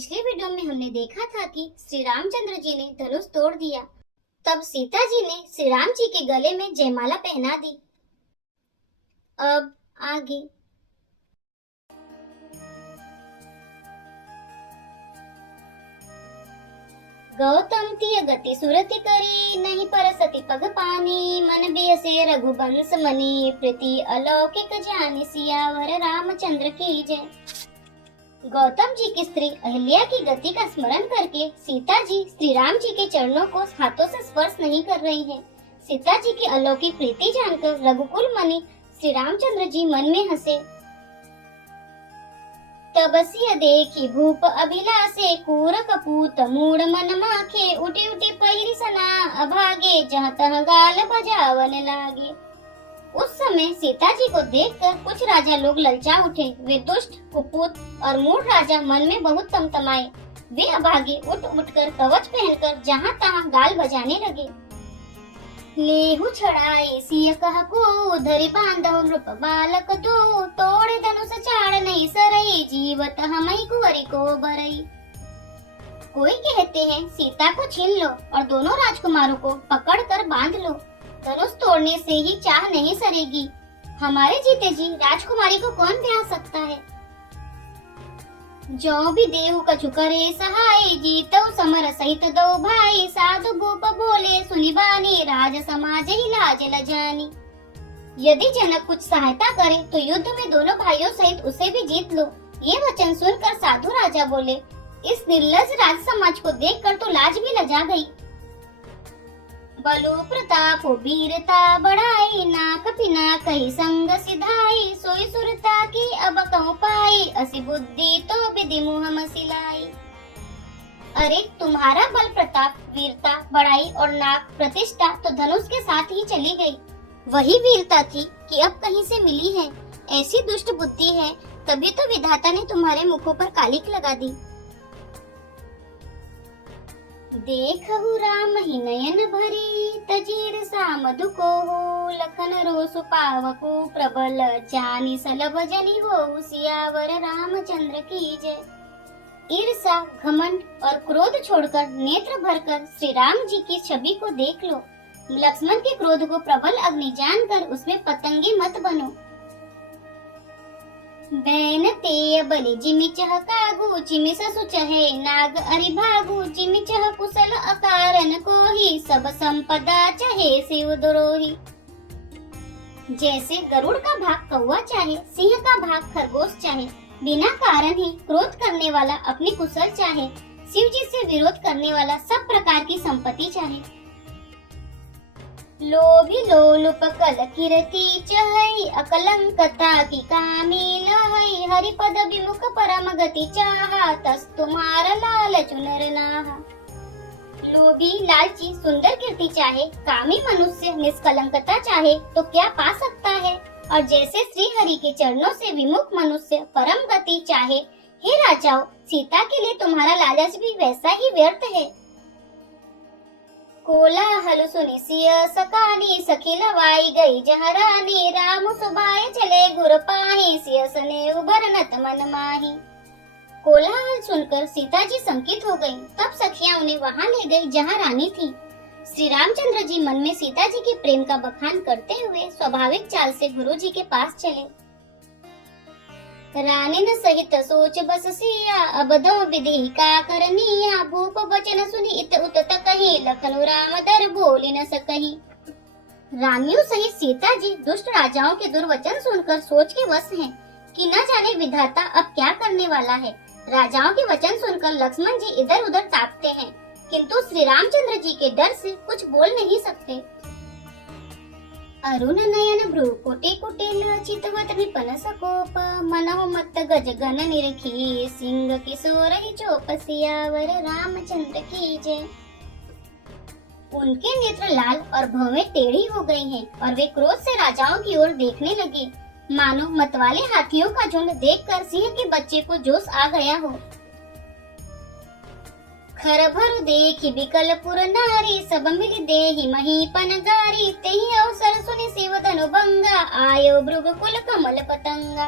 पिछले वीडियो में हमने देखा था कि श्री रामचंद्र जी ने धनुष तोड़ दिया। तब सीता जी ने श्री राम जी के गले में जयमाला पहना दी। अब आगे। गौतम तिय गति सुरति करी, नहीं परसति पग पानी, मन बियसे रघुबंश मनी, प्रीति अलौकिक जानि, सियावर रामचंद्र की जय। गौतम जी की स्त्री अहिल्या की गति का स्मरण करके सीता जी श्री राम जी के चरणों को हाथों से स्पर्श नहीं कर रही हैं। सीता जी की अलौकिक प्रीति जानकर रघुकुल मणि श्री रामचंद्र जी मन में हंसे। तबसिय देखी भूप अभिलाषे, कूर कपूत मूड मन माखे, उठी उठी पैरी सना अभागे, जहाँ तहाँ गाल बजावन लागे। उस समय सीता जी को देखकर कुछ राजा लोग ललचा उठे। वे दुष्ट, कुपूत और मूढ़ राजा मन में बहुत तमतमाए। वे अभागे उठ उठकर कवच पहनकर जहाँ तहाँ गाल बजाने लगे। लेहु छड़ाई सिय कह को, धरि बांधो नृप बालक दो, तोड़े धनुष चाड़ नहीं सरई, जीवत हमई कुंवरी को बरई। कोई कहते हैं सीता को छीन लो और दोनों राजकुमारों को पकड़कर बांध लो, धनुष तोड़ने से ही चाह नहीं सरेगी। हमारे जीते जी राजकुमारी को कौन ब्याह सकता है। जो भी देहु कछु करे सहाय, जीतो समर सहित दो भाई, साधु भूप बोले सुनि बानी, राज समाज ही लाज ल जानी। यदि जनक कुछ सहायता करे तो युद्ध में दोनों भाइयों सहित उसे भी जीत लो। ये वचन सुनकर साधु राजा बोले, इस निर्लज राज समाज को देखकर तो लाज भी लजा गई। बलो प्रताप वीरता बढ़ाई, नाक पिना कही संग सिधाई, सोई सुरता की अब कहूँ पाई, असी बुद्धि तो विधि मुँह मसिलाई। अरे तुम्हारा बल प्रताप, वीरता, बड़ाई और नाक प्रतिष्ठा तो धनुष के साथ ही चली गई। वही वीरता थी कि अब कहीं से मिली है। ऐसी दुष्ट बुद्धि है, तभी तो विधाता ने तुम्हारे मुखों पर कालिक लगा दी। देखहु राम ही नयन भरी, तजीर सा मधु को हो, लखन रोसु पावको प्रबल, जानी सलभ जनी हो, सियावर रामचंद्र की जय। ईर्षा, घमंड और क्रोध छोड़कर नेत्र भरकर श्री राम जी की छवि को देख लो। लक्ष्मण के क्रोध को प्रबल अग्नि जानकर उसमें पतंगे मत बनो। बैन ते बलि जिमि चह कागु, चिमि ससु चहे नाग अरि भागु, जिमि चह कुशल अकारन कोहि, सब संपदा चहे शिव द्रोही। जैसे गरुड़ का भाग कौवा चाहे, सिंह का भाग खरगोश चाहे, बिना कारण ही क्रोध करने वाला अपनी कुशल चाहे, शिव जी से विरोध करने वाला सब प्रकार की संपत्ति चाहे। लोभी लोलुप कल कीर्ति चहई, अकलंकता की कामी लहई, हरिपद विमुख परम गति चाहा, तस तुम्हारा लालच नर नाहा। लोभी, लालची, सुंदर कीर्ति चाहे, कामी मनुष्य निष्कलंकता चाहे तो क्या पा सकता है। और जैसे श्री हरि के चरणों से विमुख मनुष्य परम गति चाहे, हे राजाओं, सीता के लिए तुम्हारा लालच भी वैसा ही व्यर्थ है। कोलाहल सुनि सिय सकानी, सखी लवाई गई जहरानी, राम सुबाए चले गुर पाही, सिय सने उबरनत मन माही। कोलाहल सुनकर सीता जी संकित हो गईं। तब सखियां उन्हें वहां ले गई जहां रानी थी। श्री रामचंद्र जी मन में सीता जी के प्रेम का बखान करते हुए स्वाभाविक चाल से गुरु जी के पास चले। रानी न सहित सोच बस सिया, अब दो विधि का करनिया, भूप वचन सुनि इत उत तकहि, लखनु राम दर बोली न सकहि। रानियों सहित सीता जी दुष्ट राजाओं के दुर्वचन सुनकर सोच के वश हैं कि न जाने विधाता अब क्या करने वाला है। राजाओं के वचन सुनकर लक्ष्मण जी इधर उधर ताकते हैं, किंतु श्री रामचंद्र जी के डर से कुछ बोल नहीं सकते। अरुण नयन भ्रू कोटि कुटिल, चितवत विपन सकोप, मनहु मत गज गन निरखी, सिंह किशोर ही चोप, सियावर रामचंद्र की जय। उनके नेत्र लाल और भौवें टेढ़ी हो गई हैं और वे क्रोध से राजाओं की ओर देखने लगे, मानो मतवाले हाथियों का झुंड देखकर सिंह के बच्चे को जोश आ गया हो। खर भरु देखि बिकल पुर नारी, सब मिल देहि महीपन गारी, तेहि अवसर सुनि शिव धनु भंगा, आयो भृगु कुल कमल पतंगा।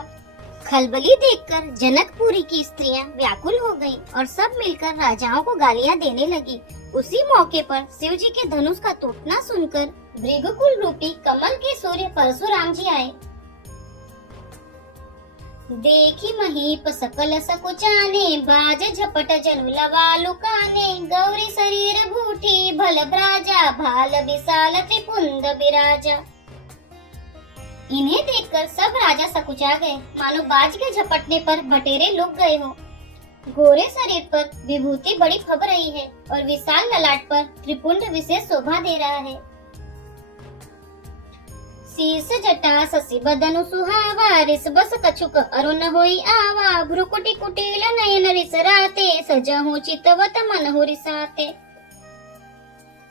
खलबली देखकर जनकपुरी की स्त्रियां व्याकुल हो गईं और सब मिलकर राजाओं को गालियां देने लगी। उसी मौके पर शिव जी के धनुष का टूटना सुनकर भृगुकुल रूपी कमल के सूर्य परशुराम जी आए। देखी महीप सकल सकुचाने, बाज झपट जनु लवा लुकाने, गौरी शरीर भूठी भल ब्राजा, भाल विशाल त्रिपुंड विराजा। इन्हें देखकर सब राजा सकुचा गए, मानो बाज के झपटने पर बटेरे लुक गए हो। गोरे शरीर पर विभूति बड़ी फब रही है और विशाल ललाट पर त्रिपुंड विशेष शोभा दे रहा है। शीर्ष जटा शशि बदनु सुहावा, रिस बस कछुक अरुण होई आवा, भ्रुकुटी कुटिल नयन रिसराते, सजहु चितवत मनहु रिसाते।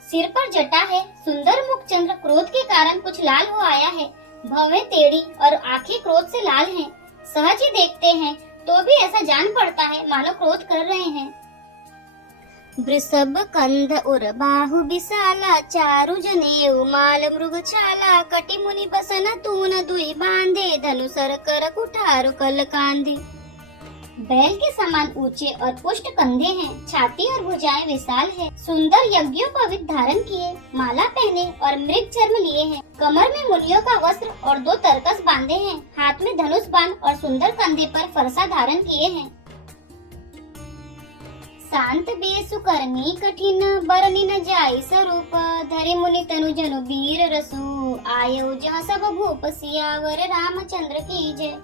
सिर पर जटा है, सुंदर मुख चंद्र क्रोध के कारण कुछ लाल हो आया है, भवें टेढ़ी और आंखें क्रोध से लाल हैं। सहज ही देखते हैं तो भी ऐसा जान पड़ता है मानो क्रोध कर रहे हैं। वृषभ कंध उर बाहु विशाला, चारु जनेऊ माल मृग छाला, कटि मुनि बसन तून दुई बांधे, धनुसर कर कुठार कल कांधे। बैल के समान ऊंचे और पुष्ट कंधे हैं, छाती और भुजाएं विशाल है, सुंदर यज्ञोपवीत धारण किए, माला पहने और मृग चर्म लिए हैं, कमर में मुनियों का वस्त्र और 2 तरकस बांधे हैं, हाथ में धनुष बाण और सुंदर कंधे पर फरसा धारण किए हैं। शांत बेसु करनी कठिन, बरनी न जाई स्वरूप, धरि मुनि तनु जनु वीर रसु, आयो जह सब भूप सियावर रामचंद्र की जय।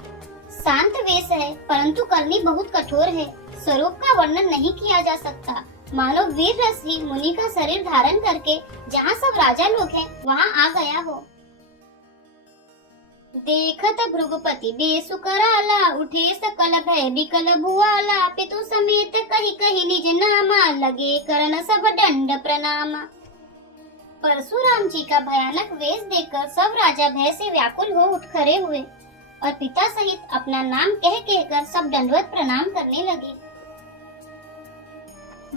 शांत वेश है परंतु करनी बहुत कठोर है, स्वरूप का वर्णन नहीं किया जा सकता, मानो वीर रस ही मुनि का शरीर धारण करके जहाँ सब राजा लोग हैं वहाँ आ गया हो। देखत भृगुपति बेसु कराला, उठे सकल भय बिकल भुआला, पितु समेत कही कही निज नामा, लगे करन सब दंड प्रणामा। परशुराम जी का भयानक वेश देखकर सब राजा भय से व्याकुल हो उठ खड़े हुए और पिता सहित अपना नाम कह कहकर सब दंडवत प्रणाम करने लगे।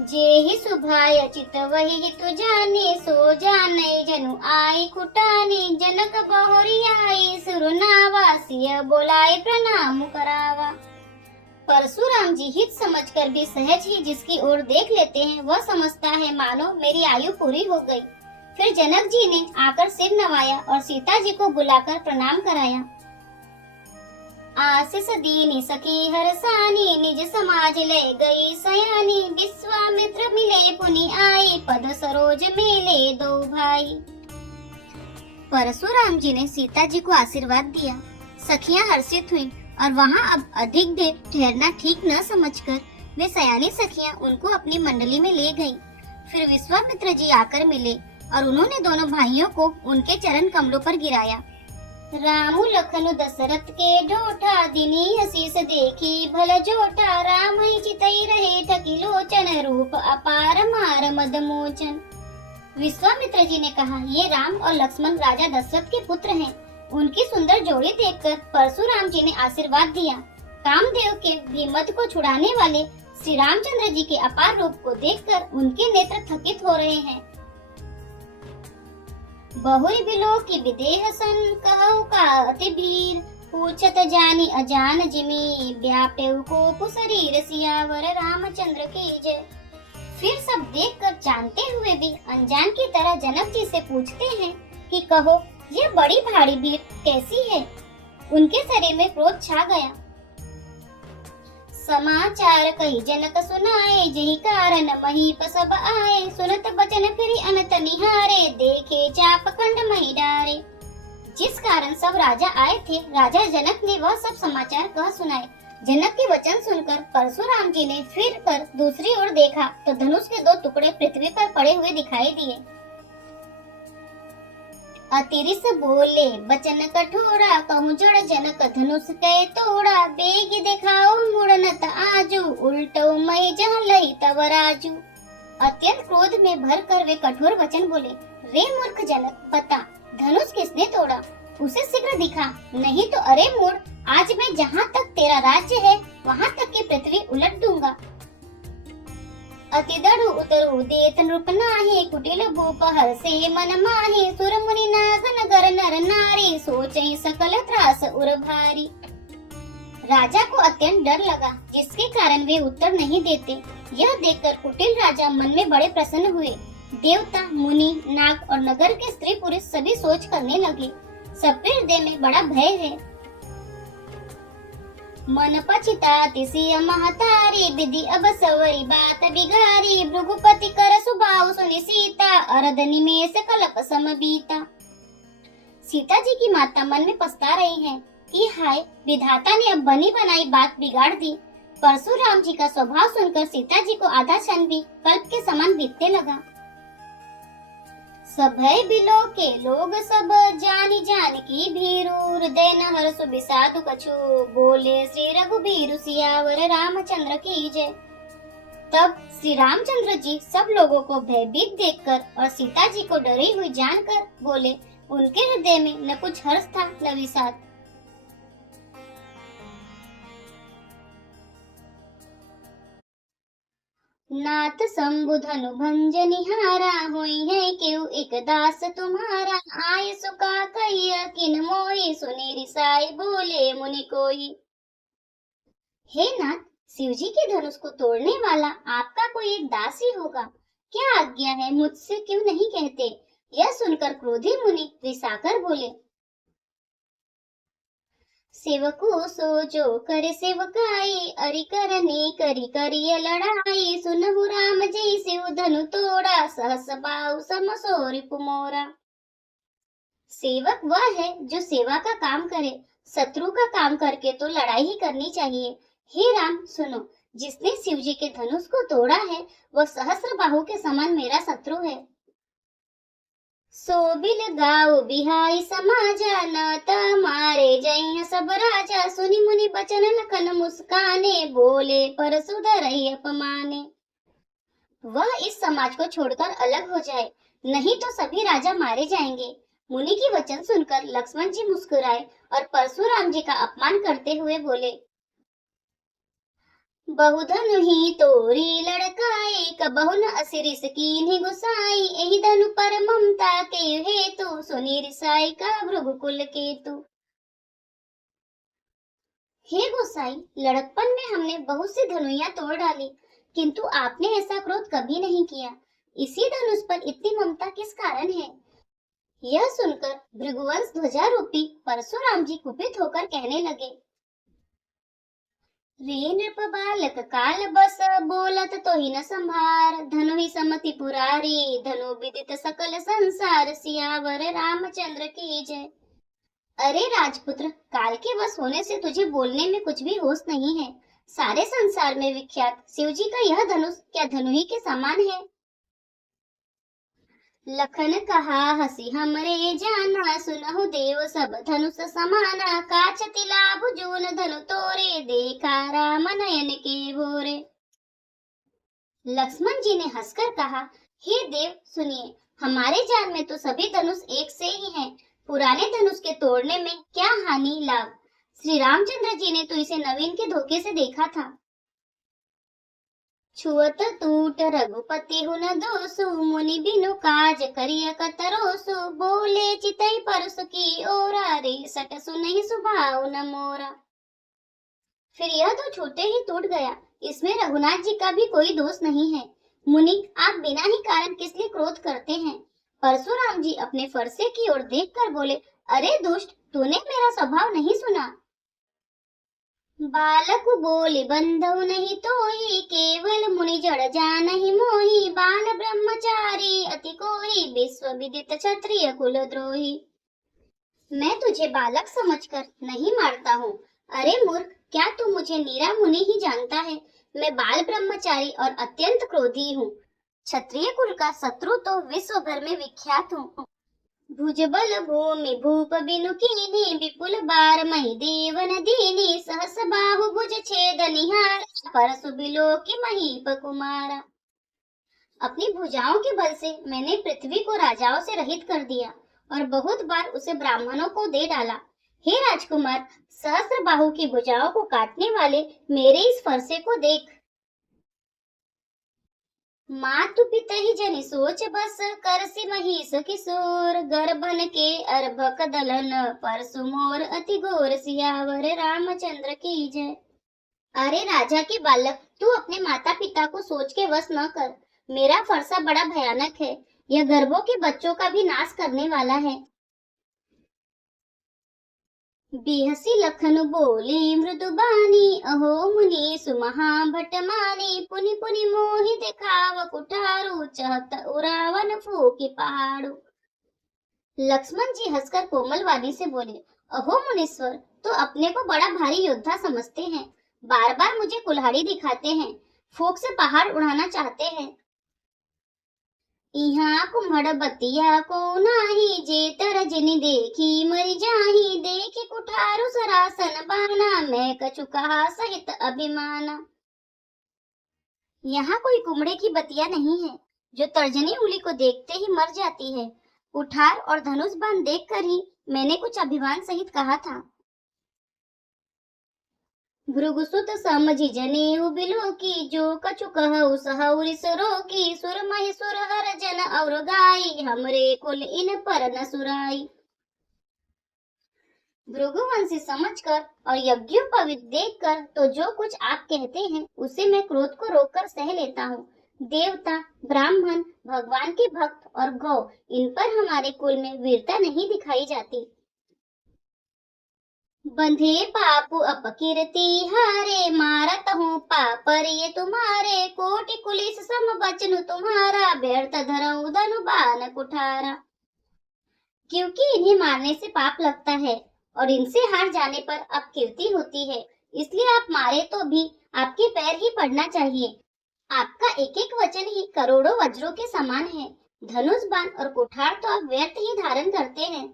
जेहि सुभाय चित वही हितु जाने, सो जाने जनु आई खुटाने, जनक बहुरी आई सुरनावा, सिय बोलाए प्रणाम करावा। परशुराम जी हित समझकर भी सहज ही जिसकी ओर देख लेते हैं वह समझता है मानो मेरी आयु पूरी हो गई। फिर जनक जी ने आकर सिर नवाया और सीता जी को बुलाकर प्रणाम कराया। आशीष दीनी सखी हरसानी, निज समाज ले गई सयानी, विश्वामित्र मिले पुनि आई, पद सरोज मेले 2 भाई। परशुराम जी ने सीता जी को आशीर्वाद दिया। सखियां हर्षित हुईं और वहां अब अधिक देर ठहरना ठीक न समझकर वे सयानी सखियां उनको अपनी मंडली में ले गईं। फिर विश्वामित्र जी आकर मिले और उन्होंने दोनों भाइयों को उनके चरण कमलों पर गिराया। रामु लखनु दशरथ के ढोठा, दिनी आशीष देखी भल जोठा, राम ही चितई रहे ठकी लोचन, रूप अपार मार मद मोचन। विश्वामित्र जी ने कहा, ये राम और लक्ष्मण राजा दशरथ के पुत्र हैं। उनकी सुंदर जोड़ी देखकर परशुराम जी ने आशीर्वाद दिया। कामदेव के भीमत को छुड़ाने वाले श्री रामचंद्र जी के अपार रूप को देखकर उनके नेत्र थकित हो रहे हैं। बहुरी बिलो की विदेह सन, कहु का अति भीर, पूछत जानी अजान जिमी, व्यापेउ को शरीर सियावर रामचंद्र की जय। फिर सब देखकर जानते हुए भी अनजान की तरह जनक जी से पूछते हैं कि कहो ये बड़ी भारी भीड़ कैसी है। उनके शरीर में क्रोध छा गया। समाचार कही जनक सुनाए, जही कारण महीप सब आए, सुनत बचन फिर अनत निहारे, देखे चाप खंड मही डारे। जिस कारण सब राजा आए थे, राजा जनक ने वह सब समाचार कह सुनाए। जनक के वचन सुनकर परशुराम जी ने फिर कर दूसरी ओर देखा तो धनुष के 2 टुकड़े पृथ्वी पर पड़े हुए दिखाई दिए। अतिरिस बोले बचन कठोरा, कहूँ जड़ जनक धनुष के तोड़ा, बेग दिखाओ मुड़नत आजू, उल्टो मई जहाँ लई तब राजू। अत्यंत क्रोध में भर कर वे कठोर वचन बोले, रे मूर्ख जनक, बता धनुष किसने तोड़ा, उसे शीघ्र दिखा, नहीं तो अरे मूढ़, आज मैं जहाँ तक तेरा राज्य है वहाँ तक की पृथ्वी उलट दूंगा। अति दड़ु उतरु देत नृप नाहि, कुटिल भूप हर्षे मन माहि, सुर मुनि नाग नगर नर नारी, सोचहि सकल त्रास उर भारी। राजा को अत्यंत डर लगा, जिसके कारण वे उत्तर नहीं देते। यह देखकर कुटिल राजा मन में बड़े प्रसन्न हुए। देवता, मुनि, नाग और नगर के स्त्री पुरुष सभी सोच करने लगे, सबके हृदय में बड़ा भय है। मन पछिताति सिय महतारी, विधि अब सवरी बात बिगारी। भृगुपति कर सुभाव सुनि सीता, अरद निमेष कल्प सम बीता। सीता जी की माता मन में पछता रही हैं कि हाय, विधाता ने अब बनी बनाई बात बिगाड़ दी। परशुराम जी का स्वभाव सुनकर सीता जी को आधा क्षण भी कल्प के समान बीतने लगा। सभय बिलो के लोग सब, जानी जान की भीरू। हृदय न हर्षु बिसादु कछु, बोले श्री रघुबीरु सियावर रामचंद्र की जय। तब श्री रामचंद्र जी सब लोगों को भयभीत देखकर और सीता जी को डरी हुई जानकर बोले, उनके हृदय में न कुछ हर्ष था न विषाद। नाथ शंभु धनु भंज निहारा, होई है क्यों एक दास तुम्हारा। आय सुका कहिया किन मोही, सुनी रिसाई बोले मुनि कोई। हे नाथ, शिव जी के धनुष को तोड़ने वाला आपका कोई एक दास ही होगा। क्या आज्ञा है, मुझसे क्यों नहीं कहते। यह सुनकर क्रोधी मुनि रिसाकर बोले, सेवको सो जो करे सेवकाई। अरि करनी करी करिय लड़ाई। सुनहु राम जय शिव धनु तोड़ा, सहस बाहु सम सो रिपु मोरा। सेवक वह है जो सेवा का काम करे, शत्रु का काम करके तो लड़ाई ही करनी चाहिए। हे राम सुनो, जिसने शिव जी के धनुष को तोड़ा है वह सहस्र बाहु के समान मेरा शत्रु है। सोबिल गाओ बिहाई समाजा, न मारे जय सब राजा। सुनि मुनि बचन लखन मुस्काने, बोले परसु धरहि अपमाने। वह इस समाज को छोड़कर अलग हो जाए, नहीं तो सभी राजा मारे जाएंगे। मुनि की वचन सुनकर लक्ष्मण जी मुस्कुराए और परशुराम जी का अपमान करते हुए बोले, बहुधनु ही तोरी लड़काई। कबहु न असिरिस कीन्हि गुसाई। एहि धनु पर ममता के हेतु, सुनि रिसाई का भृगुकुल केतु। हे गोसाई, लड़कपन में हमने बहुत सी धनुइयां तोड़ डाली, किंतु आपने ऐसा क्रोध कभी नहीं किया। इसी धनुष पर इतनी ममता किस कारण है। यह सुनकर भृगुवंश ध्वजारूपी परशुराम जी कुपित होकर कहने लगे, रे नृप बालक काल बस, बोलत तो ही न संभार। धनु ही समति पुरारी, धनु विदित सकल संसार। सियावर रामचंद्र की जय। अरे राजपुत्र, काल के वश होने से तुझे बोलने में कुछ भी होश नहीं है। सारे संसार में विख्यात शिव जी का यह धनुष क्या धनु ही के समान है। लखन कहा हसी हमरे जाना, सुनहु देव सब धनुष समाना। काच तिला भुजून धनु तोरे, देखा राम नयन के भोरे। लक्ष्मण जी ने हंसकर कहा, हे देव सुनिए, हमारे जान में तो सभी धनुष एक से ही हैं। पुराने धनुष के तोड़ने में क्या हानि लाभ। श्री रामचंद्र जी ने तो इसे नवीन के धोखे से देखा था। छुअत टूट रघुपति हुन दोसु, मुनि बिनु काज करिय कतरोसु। बोले चितई परसु की ओरा, रे सट सुनहि सुभाव न मोरा। फिर यह तो छूटे ही टूट गया, इसमें रघुनाथ जी का भी कोई दोष नहीं है। मुनि, आप बिना ही कारण किस लिए क्रोध करते हैं। परशुराम जी अपने फरसे की ओर देखकर बोले, अरे दुष्ट, तूने मेरा स्वभाव नहीं सुना। बालक बोले बंधु नहीं तोही, केवल मुनि जड़ जानहि मोही। बाल ब्रह्मचारी अति कोही, विश्व विदित क्षत्रिय कुल द्रोही। मैं तुझे बालक समझकर नहीं मारता हूँ। अरे मूर्ख, क्या तू मुझे नीरा मुनि ही जानता है। मैं बाल ब्रह्मचारी और अत्यंत क्रोधी हूँ। क्षत्रिय कुल का शत्रु तो विश्व भर में विख्यात हूँ। भुजबल भूमि भूप बिनु कीन्ही, विपुल बार मही देवन दीनी। सहस बाहु भुज छेद निहारा, परसु बिलो की महीप कुमारा। अपनी भुजाओं के बल से मैंने पृथ्वी को राजाओं से रहित कर दिया और बहुत बार उसे ब्राह्मणों को दे डाला। हे राजकुमार, सहस्र बाहु की भुजाओं को काटने वाले मेरे इस फरसे को देख। मातु पिता ही जनि सोच बस, करसी महिष किशोर, गर्भन के अर्भक दलन, परसु मोर अति घोर, सियावर रामचंद्र की जय। अरे राजा के बालक, तू अपने माता पिता को सोच के वश न कर। मेरा फरसा बड़ा भयानक है, यह गर्भों के बच्चों का भी नाश करने वाला है। बिहसी लखन बोली मृदुबानी, अहो मुनि सुमहा भट मानी, पुनि पुनि मोहि दिखाव कुठारू, चहत उरावन फूकी पहाड़ू। लक्ष्मण जी हंसकर कोमल वाणी से बोले, अहो मुनीश्वर, तो अपने को बड़ा भारी योद्धा समझते हैं, बार बार मुझे कुल्हाड़ी दिखाते हैं, फूंक से पहाड़ उड़ाना चाहते हैं। इहाँ कुम्हड़ बतिया को नाही, जे तर जिनि देखी मरि जाही, देखी कुठारु सरासन बाना, मैं कछु कहा सहित अभिमाना। यहाँ कोई कुम्हड़े की बतिया नहीं है जो तर्जनी उंगली को देखते ही मर जाती है। कुठार और धनुष बाण देखकर ही मैंने कुछ अभिमान सहित कहा था। भृगुसुत समझि जनेऊ बिलो की, जो कछु कहु सहउरि सुरो की, सुर महि सुर हर जन और गाई, हमरे कुल इन पर न सुराई। भृगुवंशी समझकर और यज्ञोपवीत देखकर तो जो कुछ आप कहते हैं उसे मैं क्रोध को रोककर सह लेता हूँ। देवता, ब्राह्मण, भगवान के भक्त और गौ, इन पर हमारे कुल में वीरता नहीं दिखाई जाती। बंधे पापु अपकीर्ति हारे, मारत हूँ पापर ये तुम्हारे, कोटि कुलिस सम बचनु तुम्हारा, व्यर्थ धरऊ धनु बाण कुठारा। क्योंकि इन्हें मारने से पाप लगता है और इनसे हार जाने पर अपकीर्ति होती है, इसलिए आप मारे तो भी आपके पैर ही पड़ना चाहिए। आपका एक एक वचन ही करोड़ों वज्रों के समान है। धनुष बाण और कुठार तो आप व्यर्थ ही धारण करते हैं।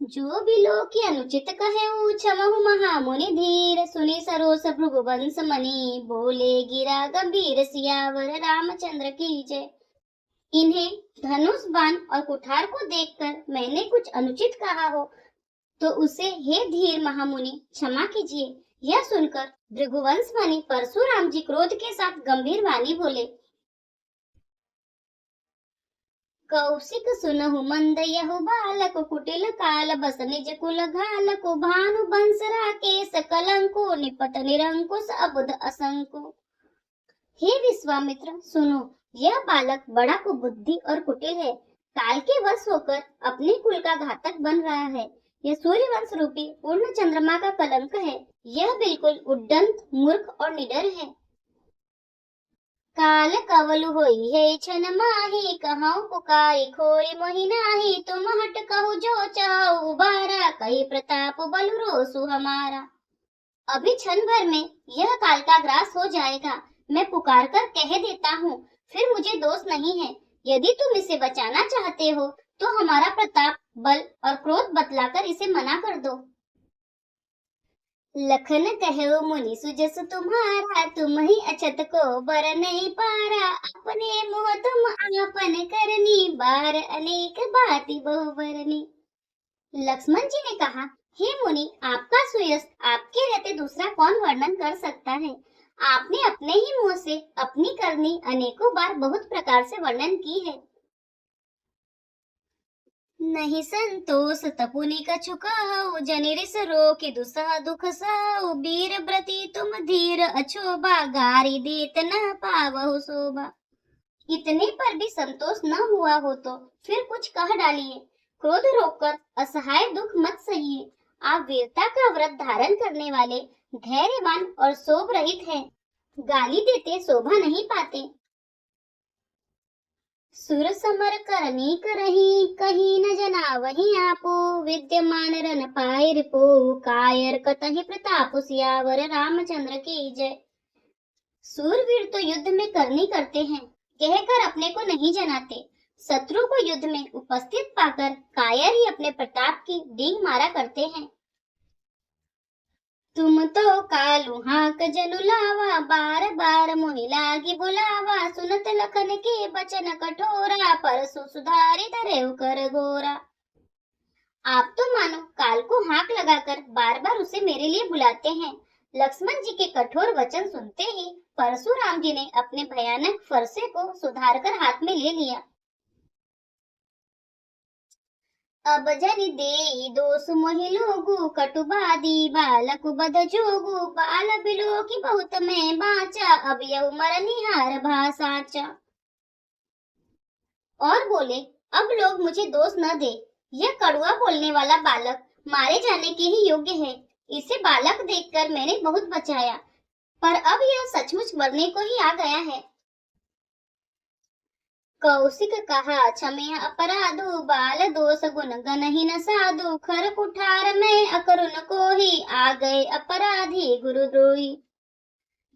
जो भी लोग की अनुचित कहे क्षमहु महामुनि धीर, सुनी सरोस भृगुवंश मणि, बोले गिरा गंभीर, सियावर रामचंद्र की जय। इन्हें धनुष बाण और कुठार को देखकर मैंने कुछ अनुचित कहा हो तो उसे हे धीर महामुनि क्षमा कीजिए। यह सुनकर भृगुवंश मणि परशुराम जी क्रोध के साथ गंभीर वाणी बोले, कौशिक सुनहु मंद यहु बालक, कुटिल काल बस निज कुल घालक, भानु बंस राकेश कलंको, निपत निरंकुश अबुध असंको। हे विश्वामित्र सुनो, यह बालक बड़ा कुबुद्धि और कुटिल है, काल के वश होकर अपने कुल का घातक बन रहा है। यह सूर्यवंश रूपी पूर्ण चंद्रमा का कलंक है। यह बिल्कुल उद्दंत, मूर्ख और निडर है। काल कवलु होई है छन माही, कहूँ पुकारी खोरी मोहि नाही, तुम हट कहु जो चाहो उबारा, कही प्रताप बलु रोसु हमारा। अभी क्षण भर में यह काल का ग्रास हो जाएगा। मैं पुकार कर कह देता हूँ, फिर मुझे दोष नहीं है। यदि तुम इसे बचाना चाहते हो तो हमारा प्रताप, बल और क्रोध बतलाकर इसे मना कर दो। लखन कहो मुनि सुजस तुम्हारा, तुम ही अछत को बर नहीं पारा, अपने मुँह तुम आपन करनी, बार अनेक बाती बहुबरनी। लक्ष्मण जी ने कहा, हे मुनि, आपका सुयश आपके रहते दूसरा कौन वर्णन कर सकता है। आपने अपने ही मुंह से अपनी करनी अनेकों बार बहुत प्रकार से वर्णन की है। नहीं संतोष तपुनि कछु कहु, जनि रिस रोकि दुसह दुख सहु, वीर व्रति तुम धीर अछोबा, गारी देत न पावहु शोभा। इतने पर भी संतोष न हुआ हो तो फिर कुछ कह डालिए। क्रोध रोककर असहाय दुख मत सहिए। आप वीरता का व्रत धारण करने वाले, धैर्यवान और शोभ रहित हैं। गाली देते शोभा नहीं पाते। सुर समर करनी करही, कहीं न जना वही आपो, विद्यमान रन पाए रिपो, कायर कतहि प्रताप, सियावर रामचंद्र की जय। सूरवीर तो युद्ध में करनी करते हैं, कहकर अपने को नहीं जनाते। शत्रु को युद्ध में उपस्थित पाकर कायर ही अपने प्रताप की डींग मारा करते हैं। तुम तो कालू हाक जनु लावा, बार बार मोहि लागी बुलावा, सुनत लखन के बचन कठोरा, परसु सुधारि धरेउ कर घोरा। आप तो मानो काल को हाक लगाकर बार बार उसे मेरे लिए बुलाते हैं। लक्ष्मण जी के कठोर वचन सुनते ही परशुराम जी ने अपने भयानक फरसे को सुधारकर हाथ में ले लिया। अब जनि देई दोषु मोहि लोगु कटुबादी बालक बद जोगु बाल बिलो की बहुत मैं बाचा अब यह मर निहार भाषाचा। और बोले, अब लोग मुझे दोष न दे, यह कड़वा बोलने वाला बालक मारे जाने के ही योग्य है। इसे बालक देखकर मैंने बहुत बचाया, पर अब यह सचमुच मरने को ही आ गया है। कौशिक कहा क्षमय अपराधु बाल दोष गुण गनहि न साधु खर कुठार में अकरुण को ही आ गए अपराधी गुरुद्रोही।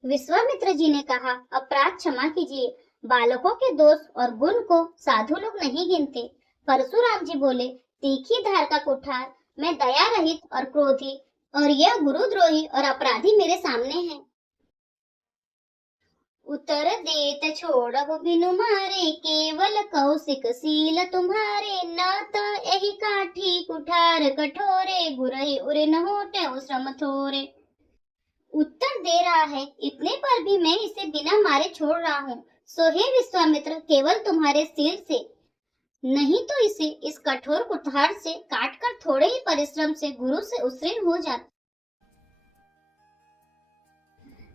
विश्वामित्र जी ने कहा, अपराध क्षमा कीजिए, बालकों के दोष और गुण को साधु लोग नहीं गिनते। परशुराम जी बोले, तीखी धार का कुठार, मैं दया रहित और क्रोधी, और यह गुरुद्रोही और अपराधी मेरे सामने है। उत्तर देत छोड़हु बिनु मारे केवल कौशिक सील तुम्हारे न त यही काठी कुठार कठोरे गुरहि उरे न होते श्रम थोरे। उत्तर दे रहा है, इतने पर भी मैं इसे बिना मारे छोड़ रहा हूँ। सो हे विश्वामित्र, केवल तुम्हारे सील से, नहीं तो इसे इस कठोर कुठार से काटकर थोड़े ही परिश्रम से गुरु से उत्तीर्ण हो जाता।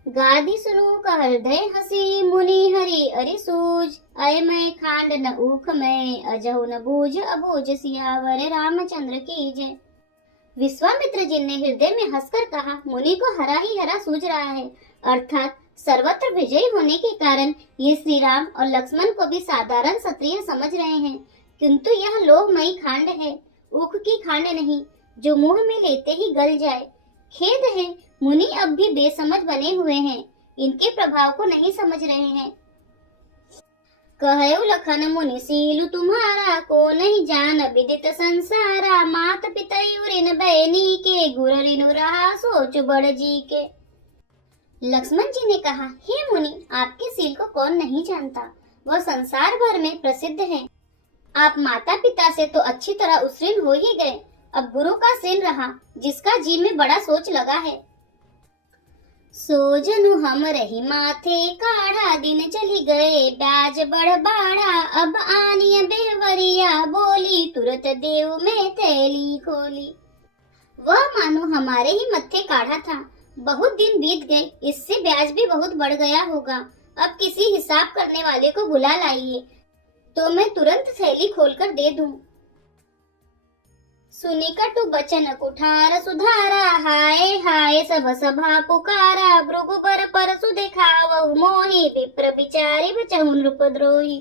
गादी सुनो का हृदय हसी मुनि हरि अरि सूझ अय मैं खांड न ऊख मैं अजहु न बूझ अबूझ सियावर रामचंद्र की जय। विश्वामित्र जी ने हृदय में हंसकर कहा, मुनि को हरा ही हरा सूझ रहा है, अर्थात सर्वत्र विजयी होने के कारण ये श्री राम और लक्ष्मण को भी साधारण क्षत्रिय समझ रहे हैं, किंतु यह लोभमयी खांड है, ऊख की खांड नहीं, जो मुंह में लेते ही गल जाए। खेद है, मुनि अब भी बेसमझ बने हुए हैं, इनके प्रभाव को नहीं समझ रहे हैं। कहयो लखन मुनि सीलु तुम्हारा को नहीं जान विदित संसारा मात पिता ऋण बहनी के गुर ऋण रहा सोच बड़ जी के। लक्ष्मण जी ने कहा, हे मुनि, आपके सील को कौन नहीं जानता, वह संसार भर में प्रसिद्ध है। आप माता पिता से तो अच्छी तरह उत्तीर्ण हो ही गए, अब गुरु का ऋण रहा, जिसका जी में बड़ा सोच लगा है। सोजनु हम रही माथे काढ़ा दिन चली गए ब्याज बढ़ बाढ़ा अब आनिय बेवरिया बोली तुरत देव में थैली खोली। वह मानो हमारे ही मत्थे काढ़ा था, बहुत दिन बीत गए, इससे ब्याज भी बहुत बढ़ गया होगा। अब किसी हिसाब करने वाले को बुला लाइए, तो मैं तुरंत थैली खोलकर दे दूं। सुनी कटु बचन कुठार सुधारा हाय हाय सब सभा पुकारा भृगुबर परसु देखावहु मोहि विप्र बिचारी बचहु नृपद्रोही।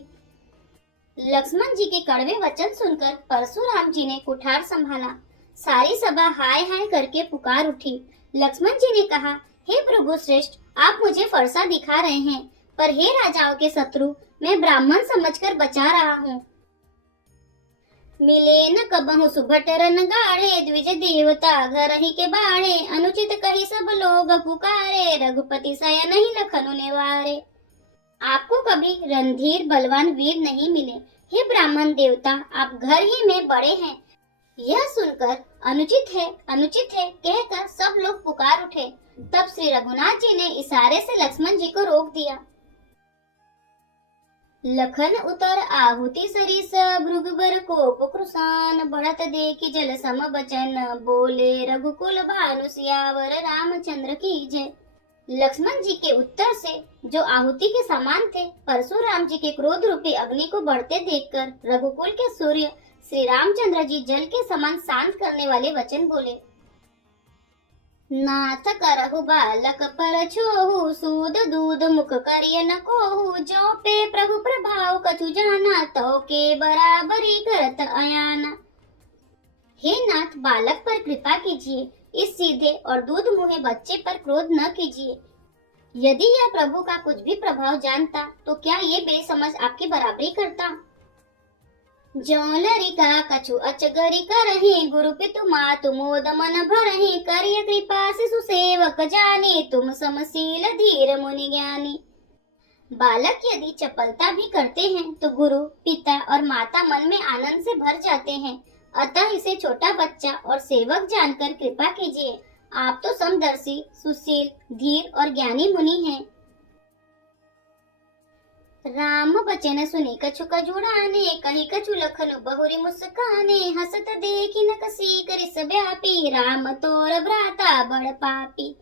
लक्ष्मण जी के कड़वे वचन सुनकर परशुराम जी ने कुठार संभाला, सारी सभा हाय हाय करके पुकार उठी। लक्ष्मण जी ने कहा, हे भृगु श्रेष्ठ, आप मुझे फरसा दिखा रहे हैं, पर हे राजाओं के शत्रु, मैं ब्राह्मण समझकर बचा रहा हूँ। मिले न कबहु सुभट रन गाढ़े द्विज देवता घर ही के बाढ़े अनुचित कही सब लोग पुकारे रघुपति शयन ही लखनु निवारे। आपको कभी रणधीर बलवान वीर नहीं मिले, हे ब्राह्मण देवता, आप घर ही में बड़े हैं। यह सुनकर अनुचित है कहकर सब लोग पुकार उठे। तब श्री रघुनाथ जी ने इशारे से लक्ष्मण जी को रोक दिया। लखन उतर आहुति सरिस भृगुबर कोप कृसान बढ़त देखी जल सम बचन बोले रघुकुल भानु सियावर रामचंद्र की जय। लक्ष्मण जी के उत्तर से जो आहुति के समान थे, परशुराम जी के क्रोध रूपी अग्नि को बढ़ते देखकर रघुकुल के सूर्य श्री रामचंद्र जी जल के समान शांत करने वाले वचन बोले। नाथ करहु बालक पर छोहु सूद दूध मुख करिय न कोहु जो पे प्रभु प्रभाव कछु जाना तो के बराबरी करत अयाना। हे नाथ, बालक पर कृपा कीजिए, इस सीधे और दूध मुहे बच्चे पर क्रोध न कीजिए। यदि यह प्रभु का कुछ भी प्रभाव जानता तो क्या ये बेसमझ आपकी बराबरी करता। जौलरिका कछु अचगरी करहि गुरु पितु मातु मोद मन भरहि करिय कृपा शिशु सेवक जाने तुम समशील धीर मुनि ज्ञानी। बालक यदि चपलता भी करते हैं तो गुरु पिता और माता मन में आनंद से भर जाते हैं, अतः इसे छोटा बच्चा और सेवक जानकर कृपा कीजिए। आप तो समदर्शी, सुशील, धीर और ज्ञानी मुनि हैं। राम बचन सुने कछु कजुड़ाने, कही कछु लखन बहुरी मुस्काने, हसत देखी न कसी करिस व्यापी, राम तोर भ्राता बड़ पापी।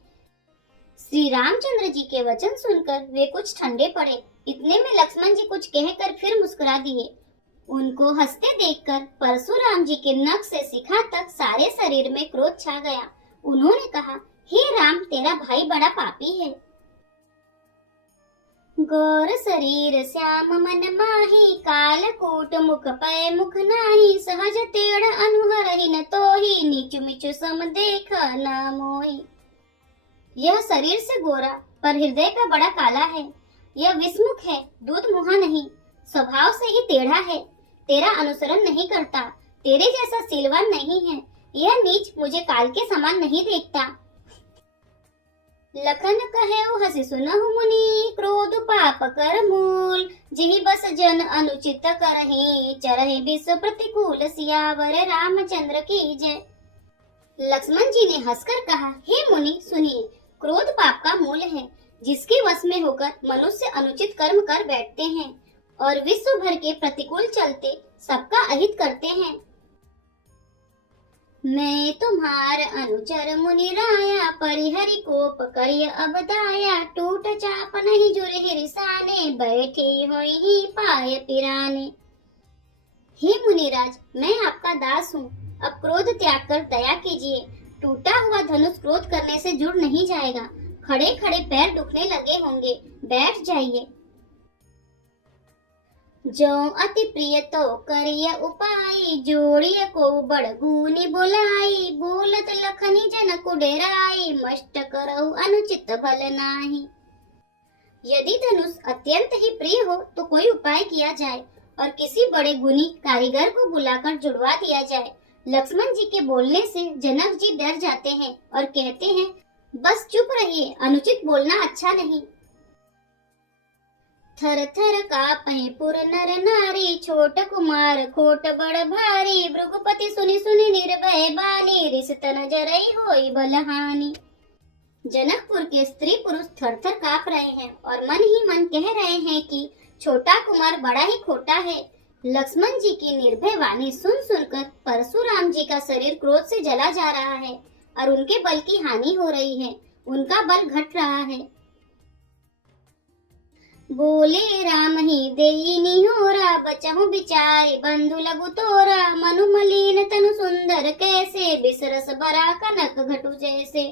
श्री रामचंद्र जी के वचन सुनकर वे कुछ ठंडे पड़े। इतने में लक्ष्मण जी कुछ कहकर फिर मुस्कुरा दिए। उनको हंसते देखकर परशुराम जी के नख से शिखा तक सारे शरीर में क्रोध छा गया। उन्होंने कहा, हे राम, तेरा भाई बड़ा पापी है। गौर शरीर श्याम मन माही, कालकूट मुख पै मुख नाही, सहज तेड़ अनुहरहि न तोहि, नीचु मिचु सम देख न मोहि। यह शरीर से गोरा पर हृदय का बड़ा काला है। यह विस्मुख है, दूध मुहा नहीं, स्वभाव से ही टेढ़ा है, तेरा अनुसरण नहीं करता, तेरे जैसा सीलवान नहीं है। यह नीच मुझे काल के समान नहीं देखता। लखन कहेउ हसि सुनहु मुनि, क्रोध पाप कर मूल, जिहि बस जन अनुचित करहि, चरहि विश्व प्रतिकूल, सियावर रामचंद्र की जय। लक्ष्मण जी ने हंसकर कहा, हे मुनि सुनिए, क्रोध पाप का मूल है, जिसके वश में होकर मनुष्य अनुचित कर्म कर बैठते हैं और विश्व भर के प्रतिकूल चलते सबका अहित करते हैं। मैं तुम्हार अनुचर मुनि राया, परिहरि कोप करिय अब दाया, टूट चाप नहीं जुरे रिसाने, बैठे होई ही पाय पिराने। हे मुनिराज, मैं आपका दास हूँ, अब क्रोध त्याग कर दया कीजिए। टूटा हुआ धनुष क्रोध करने से जुड़ नहीं जाएगा, खड़े खड़े पैर दुखने लगे होंगे, बैठ जाइए। जो अति प्रिय तो करिय उपाय, जोड़िय को बड़ गुनी बोलाई, बोलत लखनी जन कुडेराई, मष्ट करहु अनुचित भल नाही। यदि धनुष अत्यंत ही प्रिय हो तो कोई उपाय किया जाए और किसी बड़े गुनी कारीगर को बुलाकर जुड़वा दिया जाए। लक्ष्मण जी के बोलने से जनक जी डर जाते हैं और कहते हैं, बस चुप रहिए, अनुचित बोलना अच्छा नहीं। थर थर कापहि पुर नर नारी, छोट कुमार खोट बड़ भारी, भृगुपति सुनि सुनि निर्भय बानी, रिसत न जरई होई बलहानि। जनकपुर के स्त्री पुरुष थर थर काप रहे हैं और मन ही मन कह रहे हैं कि छोटा कुमार बड़ा ही खोटा है। लक्ष्मण जी की निर्भय वाणी सुन सुनकर परशुराम जी का शरीर क्रोध से जला जा रहा है और उनके बल की हानि हो रही है, उनका बल घट रहा है। बोले राम ही देई निहोरा, बचहु बिचारी बंधु लघु तोरा, मनु मलिन तनु सुंदर कैसे, बिसरस बरा कनक घटु जैसे।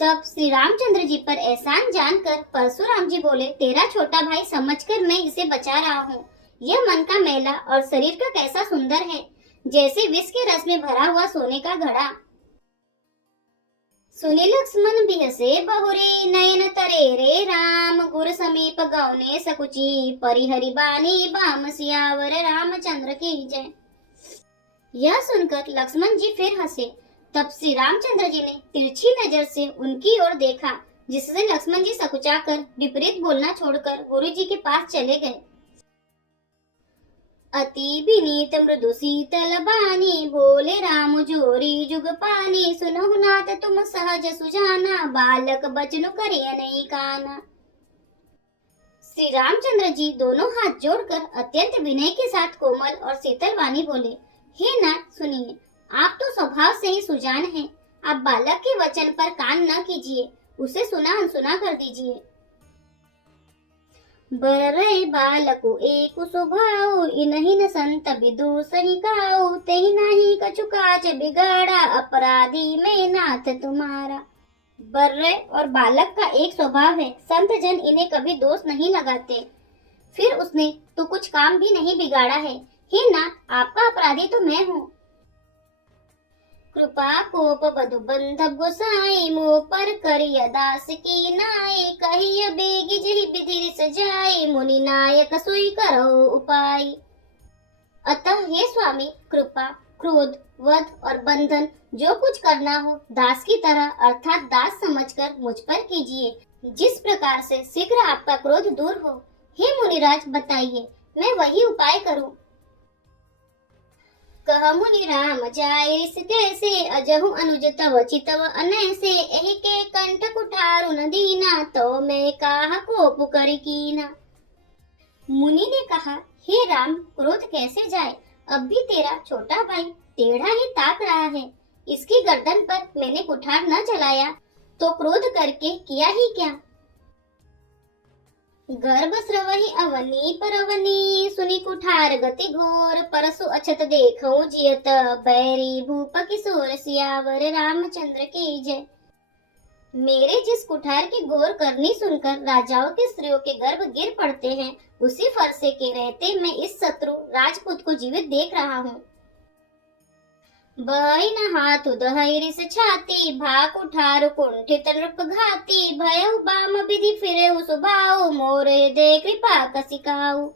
तब श्री रामचंद्र जी पर एहसान जानकर परशुराम जी बोले, तेरा छोटा भाई समझकर मैं इसे बचा रहा हूँ। यह मन का मैला और शरीर का कैसा सुंदर है, जैसे विष के रस में भरा हुआ सोने का घड़ा। सुनि लक्ष्मण बिहसे बहुरे, नयन तरे रे राम, गुर समीप गौने सकुची, परिहरि बानी बाम, सियावर रामचंद्र की जय। यह सुनकर लक्ष्मण जी फिर हंसे। तब श्री रामचंद्र जी ने तिरछी नजर से उनकी ओर देखा, जिससे लक्ष्मण जी सकुचाकर विपरीत बोलना छोड़कर गुरु जी के पास चले गए। अति विनीत मृदु शीतल बानी, बोले राम जोरी जुग पानी, सुनहु नाथ तुम सहज सुजाना, बालक बचनु करिय नहीं काना। श्री रामचंद्र जी दोनों हाथ जोड़कर अत्यंत विनय के साथ कोमल और शीतल वाणी बोले, हे नाथ सुनिए, आप तो स्वभाव से ही सुजान हैं, आप बालक के वचन पर कान न कीजिए, उसे सुना अनसुना कर दीजिए। बररे बालकु एक स्वभाव, इनहि न संत विदु सही काऊ, तेहि नाही कछु काज बिगाड़ा, अपराधी में नाथ तुम्हारा। बर्रे और बालक का एक स्वभाव है, संत जन इन्हें कभी दोष नहीं लगाते। फिर उसने तो कुछ काम भी नहीं बिगाड़ा है। हे नाथ, आपका अपराधी तो मैं हूँ। कृपा कोप बधु बंधव गोसाई, मोह पर करिय दास की नाई, कहिय बेगी जहि विधि सजाई, मुनि नायक सोई करो उपाय। अतः हे स्वामी, कृपा, क्रोध, वध और बंधन जो कुछ करना हो दास की तरह अर्थात दास समझकर मुझ पर कीजिए, जिस प्रकार से शीघ्र आपका क्रोध दूर हो। हे मुनिराज, बताइए, मैं वही उपाय करूं। कह मुनि राम जाय ऋषि कैसे, अजहु अनुज तव चितव अनैसे। एहि के कंठ कुठारु न दीना, तो मैं काह कोप करि कीना। मुनि ने कहा, हे राम, क्रोध कैसे जाए, अब भी तेरा छोटा भाई टेढ़ा ही ताक रहा है। इसकी गर्दन पर मैंने कुठार न चलाया तो क्रोध करके किया ही क्या। गर्भ स्रवहि अवनी परवनी, सुनि कुठार गति घोर। परसु अछत देखऊं जियत, बैरी भूप किशोर। सियावर रामचंद्र की जय। मेरे जिस कुठार की घोर करनी सुनकर राजाओं के स्त्रियों के गर्भ गिर पड़ते हैं, उसी फरसे के रहते मैं इस शत्रु राजपूत को जीवित देख रहा हूँ। बई न हाथ उदहई रिस छाती, भाक उठार कुंठित नृप घाती। भयउ बाम विधि फिरे सुभाऊ, मोरे दे कृपा कसिकाऊ।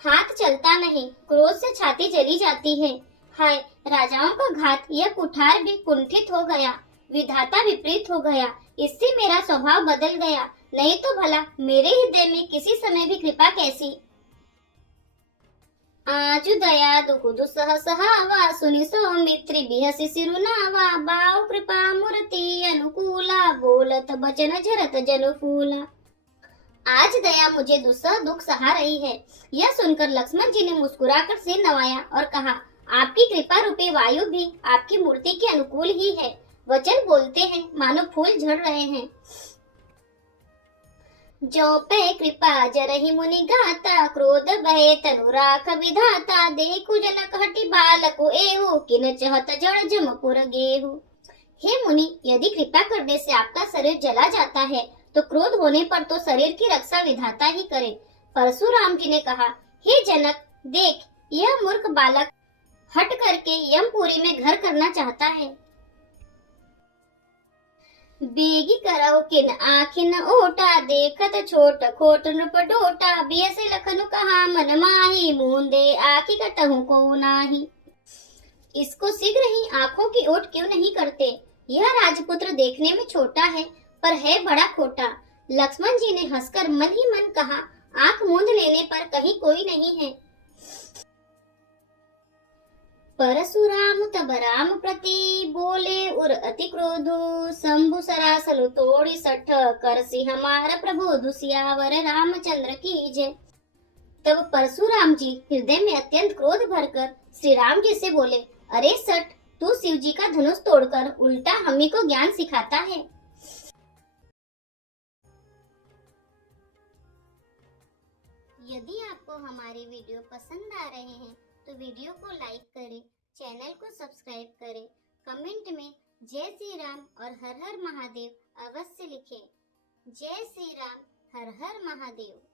हाथ चलता नहीं, क्रोध से छाती जली जाती है। हाय, राजाओं का घात, यह कुठार भी कुंठित हो गया, विधाता विपरीत हो गया। इससे मेरा स्वभाव बदल गया, नहीं तो भला मेरे हृदय में किसी समय भी कृपा कैसी। आजु दया दुहु दुसह सहावा, सुनि सौमित्री बिहसि सिरुनावा। बाऊ कृपा मूर्ति अनुकूला, बोलत बचन झरत जनु फूला। आज दया मुझे दुसह दुख सहा रही है। यह सुनकर लक्ष्मण जी ने मुस्कुराकर सिर नवाया और कहा, आपकी कृपा रूपी वायु भी आपकी मूर्ति के अनुकूल ही है। वचन बोलते हैं मानो फूल झड़ रहे हैं। जो पे कृपा जरहि मुनि गाता, क्रोध बहे तनु राख विधाता। देखु जनक हटि बालको एहु, किन चहत जड़ जमपुर गेहु। हे मुनि, यदि कृपा करने से आपका शरीर जला जाता है तो क्रोध होने पर तो शरीर की रक्षा विधाता ही करे। परशुराम जी ने कहा, हे जनक, देख, यह मूर्ख बालक हट करके यमपुरी में घर करना चाहता है। बेगी करऊ किन आखिन ओटा, देखत छोट खोट नृप डोटा। बियसे लखनु कहा मन माही, मूंदे आखि कटहु को नाही। इसको शीघ्र ही आंखों की ओट क्यों नहीं करते। यह राजपुत्र देखने में छोटा है पर है बड़ा खोटा। लक्ष्मण जी ने हंसकर मन ही मन कहा, आंख मूंद लेने पर कहीं कोई नहीं है। परशुराम तब राम प्रति, बोले उर अति क्रोधु। शंभु सरासनु तोड़ी सठ, करसी हमारा प्रबोधु। सियावर रामचंद्र की जय। तब परशुराम जी हृदय में अत्यंत क्रोध भरकर श्री राम जी से बोले, अरे सठ, तू शिव जी का धनुष तोड़कर उल्टा हमी को ज्ञान सिखाता है। यदि आपको हमारे वीडियो पसंद आ रहे हैं तो वीडियो को लाइक करें, चैनल को सब्सक्राइब करें, कमेंट में जय श्री राम और हर हर महादेव अवश्य लिखें। जय श्री राम, हर हर महादेव।